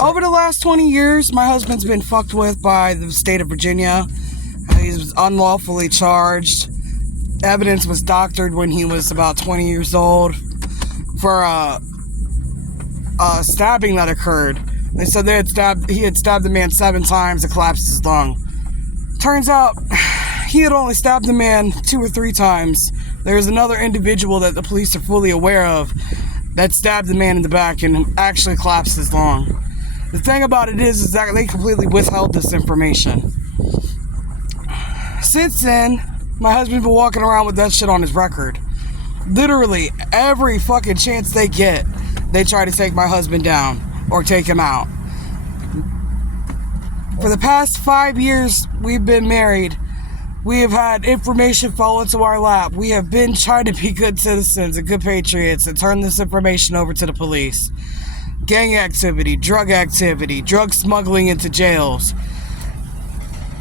Over the last 20 years, my husband's been fucked with by the state of Virginia. He was unlawfully charged. Evidence was doctored when he was about 20 years old for a stabbing that occurred. They said he had stabbed the man 7 times and collapsed his lung. Turns out he had only stabbed the man 2 or 3 times. There's another individual that the police are fully aware of that stabbed the man in the back and actually collapsed his lung. The thing about it is that they completely withheld this information. Since then, my husband's been walking around with that shit on his record. Literally, every fucking chance they get, they try to take my husband down or take him out. For the past 5 years we've been married, we have had information fall into our lap. We have been trying to be good citizens and good patriots and turn this information over to the police. Gang activity, drug smuggling into jails.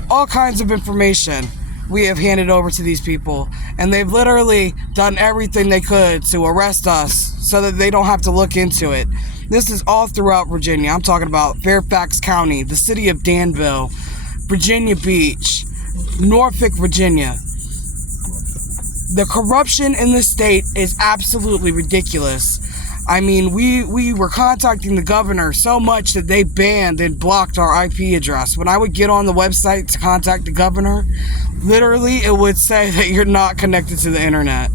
All kinds of information we have handed over to these people, and they've literally done everything they could to arrest us so that they don't have to look into it. This is all throughout Virginia. I'm talking about Fairfax County, the city of Danville, Virginia Beach, Norfolk, Virginia. The corruption in this state is absolutely ridiculous. I mean, we were contacting the governor so much that they banned and blocked our IP address. When I would get on the website to contact the governor, literally it would say that you're not connected to the internet.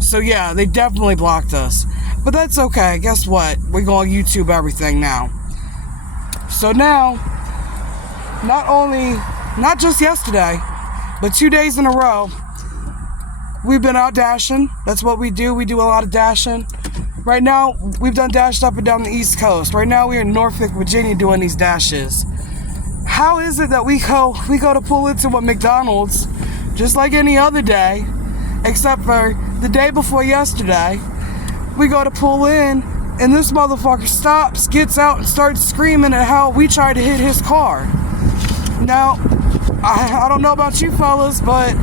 So yeah, they definitely blocked us. But that's okay. Guess what? We're going to YouTube everything now. So now, not just yesterday, but 2 days in a row, we've been out dashing. That's what we do. We do a lot of dashing. Right now, we've done dashed up and down the East Coast. Right now, we're in Norfolk, Virginia doing these dashes. How is it that we go to pull into a McDonald's just like any other day, except for the day before yesterday? We go to pull in, and this motherfucker stops, gets out, and starts screaming at how we tried to hit his car. Now, I don't know about you fellas, but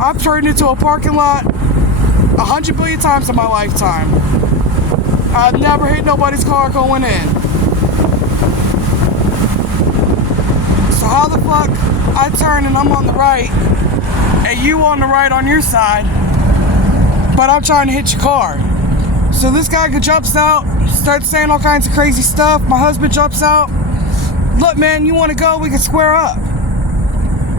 I've turned into a parking lot 100 billion times in my lifetime. I've never hit nobody's car going in. So how the fuck I turn and I'm on the right, and you on the right on your side, but I'm trying to hit your car? So this guy jumps out, starts saying all kinds of crazy stuff. My husband jumps out. Look, man, you want to go? We can square up.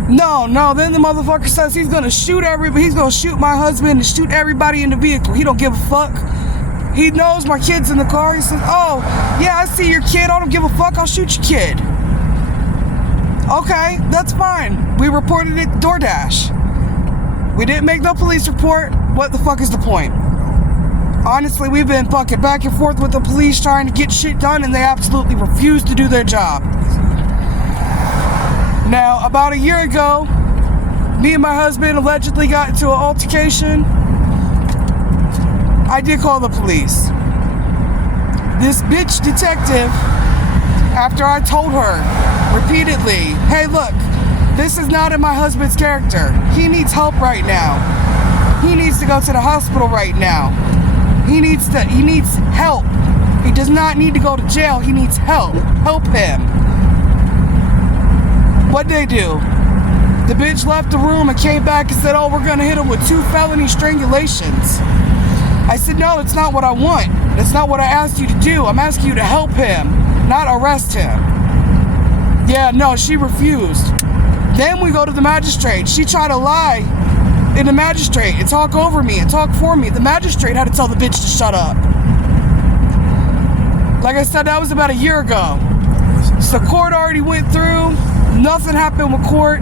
No. Then the motherfucker says he's gonna shoot everybody. He's gonna shoot my husband and shoot everybody in the vehicle. He don't give a fuck. He knows my kid's in the car. He says, "Oh, yeah, I see your kid. I don't give a fuck. I'll shoot your kid." Okay, that's fine. We reported it to DoorDash. We didn't make no police report. What the fuck is the point? Honestly, we've been fucking back and forth with the police trying to get shit done, and they absolutely refuse to do their job. Now, about a year ago, me and my husband allegedly got into an altercation. I did call the police. This bitch detective, after I told her repeatedly, "Hey, look, this is not in my husband's character. He needs help right now. He needs to go to the hospital right now. He needs help. He does not need to go to jail. He needs help. Help him." What'd they do? The bitch left the room and came back and said, "Oh, we're gonna hit him with 2 felony strangulations." I said, "No, that's not what I want. That's not what I asked you to do. I'm asking you to help him, not arrest him." Yeah, no, she refused. Then we go to the magistrate. She tried to lie in the magistrate and talk over me and talk for me. The magistrate had to tell the bitch to shut up. Like I said, that was about a year ago. So court already went through. Nothing happened with court.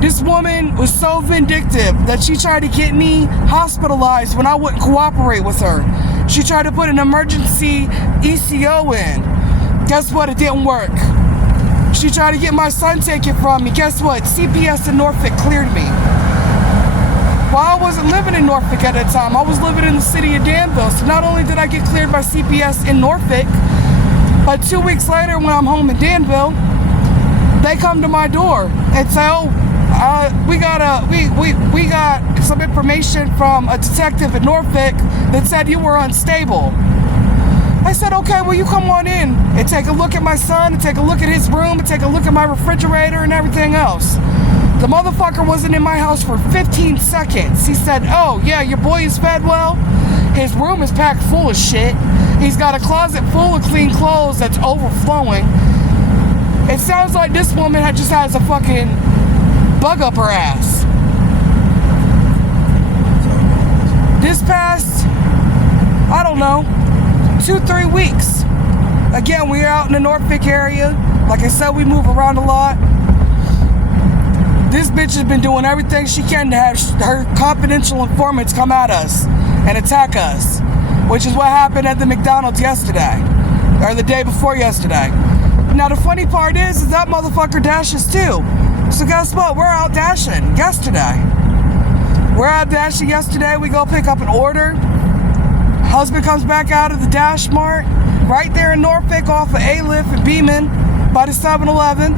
This woman was so vindictive that she tried to get me hospitalized when I wouldn't cooperate with her. She tried to put an emergency ECO in. Guess what? It didn't work. She tried to get my son taken from me. Guess what? CPS in Norfolk cleared me. Well, I wasn't living in Norfolk at that time. I was living in the city of Danville. So not only did I get cleared by CPS in Norfolk, but 2 weeks later when I'm home in Danville, they come to my door and say, "Oh, we got some information from a detective in Norfolk that said you were unstable." I said, okay, well, you come on in and take a look at my son, and take a look at his room, and take a look at my refrigerator and everything else. The motherfucker wasn't in my house for 15 seconds. He said, oh, yeah, your boy is fed well. His room is packed full of shit. He's got a closet full of clean clothes that's overflowing. It sounds like this woman just has a fucking bug up her ass. This past, I don't know, 2-3 weeks. Again, we're out in the Norfolk area. Like I said, we move around a lot. This bitch has been doing everything she can to have her confidential informants come at us and attack us, which is what happened at the McDonald's yesterday, or the day before yesterday. Now, the funny part is that motherfucker dashes too. So guess what? We're out dashing yesterday. We're out dashing yesterday. We go pick up an order. Husband comes back out of the Dash Mart right there in Norfolk off of Aliff and Beeman by the 7-Eleven.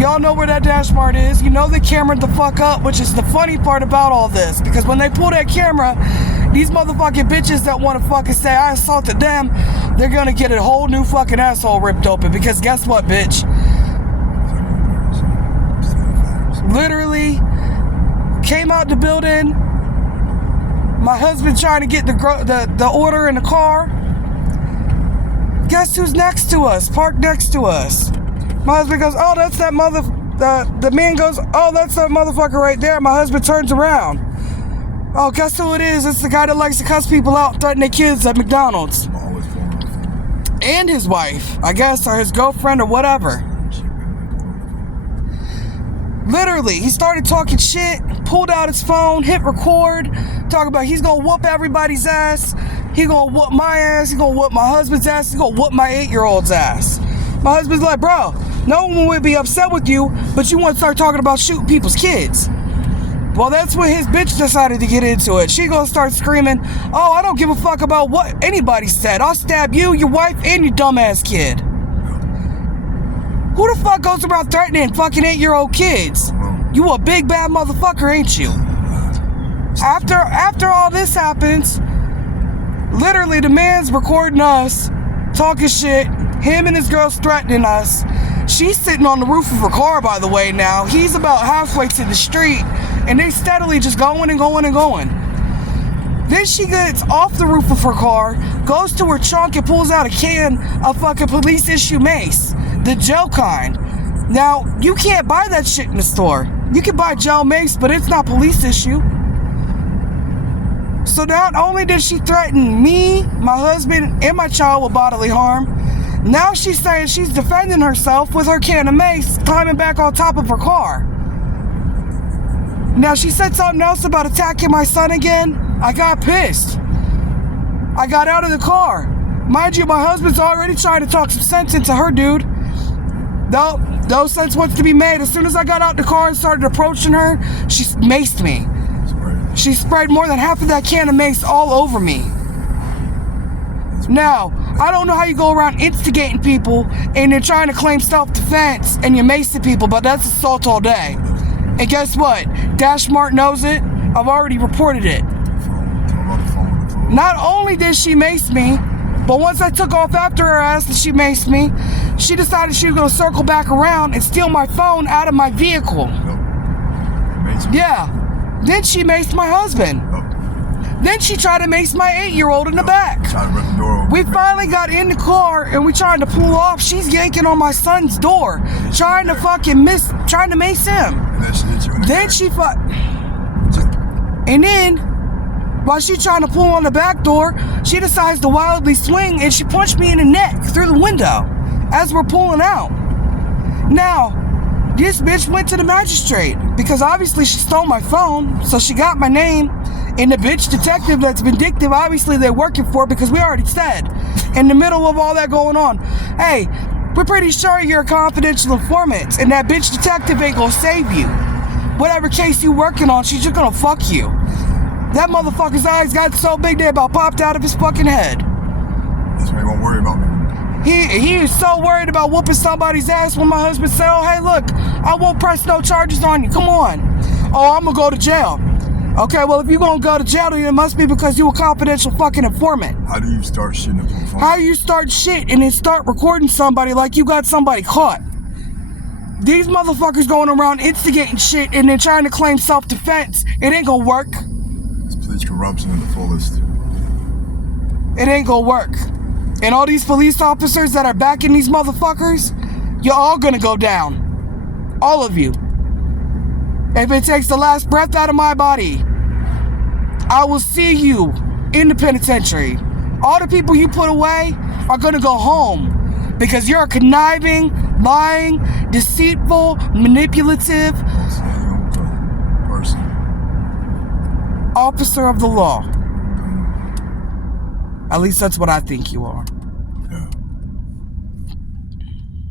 Y'all know where that Dash Mart is. You know they cameraed the fuck up, which is the funny part about all this. Because when they pull that camera, these motherfucking bitches that want to fucking say I assaulted them, they're gonna get a whole new fucking asshole ripped open. Because guess what, bitch? Literally came out the building. My husband trying to get the order in the car. Guess who's next to us? Parked next to us. My husband goes, oh, that's that mother... The man goes, oh, that's that motherfucker right there. My husband turns around. Oh, guess who it is? It's the guy that likes to cuss people out, threaten their kids at McDonald's. And his wife, I guess, or his girlfriend or whatever. Literally, he started talking shit, pulled out his phone, hit record, talking about he's gonna whoop everybody's ass. He gonna whoop my ass. He gonna whoop my husband's ass. He gonna whoop my 8-year-old's ass. My husband's like, bro, no one would be upset with you, but you want to start talking about shooting people's kids. Well, that's when his bitch decided to get into it. She gonna start screaming, oh, I don't give a fuck about what anybody said. I'll stab you, your wife, and your dumbass kid. Who the fuck goes around threatening fucking 8-year-old kids? You a big bad motherfucker, ain't you? After all this happens, literally the man's recording us, talking shit, him and his girl's threatening us. She's sitting on the roof of her car, by the way, now. He's about halfway to the street, and they steadily just going and going and going. Then she gets off the roof of her car, goes to her trunk and pulls out a can of fucking police issue mace, the gel kind. Now, you can't buy that shit in the store. You can buy gel mace, but it's not police issue. So not only did she threaten me, my husband, and my child with bodily harm, now she's saying she's defending herself with her can of mace, climbing back on top of her car. Now she said something else about attacking my son again. I got pissed. I got out of the car. Mind you, my husband's already trying to talk some sense into her, dude. No sense wants to be made. As soon as I got out the car and started approaching her, she maced me. She sprayed more than half of that can of mace all over me. Now, I don't know how you go around instigating people and you're trying to claim self-defense and you're macing people, but that's assault all day. And guess what? Dash Mart knows it. I've already reported it. Not only did she mace me, but once I took off after her ass and she maced me, she decided she was going to circle back around and steal my phone out of my vehicle. Yeah. Then she maced my husband. Then she tried to mace my 8-year-old in the back. We finally got in the car and we tried to pull off. She's yanking on my son's door, trying to mace him. Then she and then while she's trying to pull on the back door, she decides to wildly swing and she punched me in the neck through the window as we're pulling out. Now, this bitch went to the magistrate because obviously she stole my phone, so she got my name. And the bitch detective that's vindictive, obviously they're working for, because we already said, in the middle of all that going on, hey, we're pretty sure you're a confidential informant, and that bitch detective ain't gonna save you. Whatever case you working on, she's just gonna fuck you. That motherfucker's eyes got so big they about popped out of his fucking head. That's why he won't worry about me. He is so worried about whooping somebody's ass when my husband said, oh, hey, look, I won't press no charges on you. Come on. Oh, I'm gonna go to jail. Okay, well, if you're gonna go to jail, then it must be because you a confidential fucking informant. How do you start shitting up on the phone? How you start shit and then start recording somebody like you got somebody caught? These motherfuckers going around instigating shit and then trying to claim self-defense. It ain't gonna work. It's police corruption in the fullest. It ain't gonna work. And all these police officers that are backing these motherfuckers, you're all gonna go down. All of you. If it takes the last breath out of my body, I will see you in the penitentiary. All the people you put away are gonna go home because you're a conniving, lying, deceitful, manipulative Person. officer of the law. At least that's what I think you are.